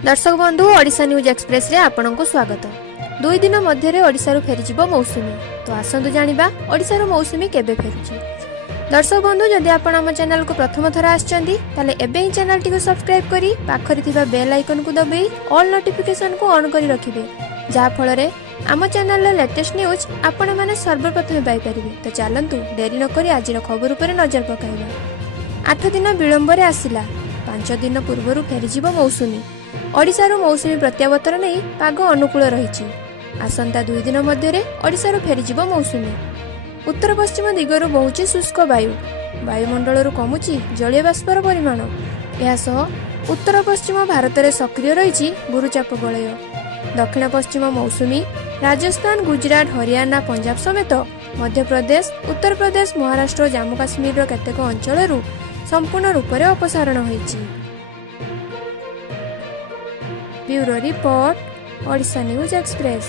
दर्शक बंधु Odisha news express रे आपनको स्वागत। 2 दिन मध्य ओडिशा फेरीजिबो मौसुमी। तो आसंतु जानिबा ओडिशा मौसुमी केबे फेरुची। दर्शक बंधु जदि आपण आम चैनल को प्रथम थर आछंती ताले एबे ही चैनल टी को सब्सक्राइब करी पाखरि थिबा बेल आइकन को दबाई ऑल नोटिफिकेशन को ऑन करी रखिबे, जा फल रे आम चैनल रे लेटेस्ट न्यूज आपण माने सर्वप्रथम पाई परिबे। तो चलंतु देरी न करी आज खबर उपर नजर पकाइबा। 8 दिन विलंब रे आसिला, 5 दिन पूर्व फेरीजिबो मौसुमी। ओडिशारू मौसुमी प्रत्यावर्तन नहीं पाग अनुकूल रही। आसंता 2 दिन मध्य ओडिशारू फेरीजिबो मौसुमी। उत्तर पश्चिम दिगरू बहुची शुष्क वायु, वायुमंडल कमुची जलीय बाष्पर परिमाण। यह उत्तर पश्चिम भारत में सक्रिय रही गुरुचाप वलय। दक्षिण पश्चिम मौसुमी राजस्थान, गुजरात, हरियाणा, पंजाब समेत मध्य प्रदेश, उत्तर प्रदेश, महाराष्ट्र, जम्मू काश्मीर केतेक अंचल संपूर्ण रूप से अपसारण होइछि। Bureau report, Odisha news express.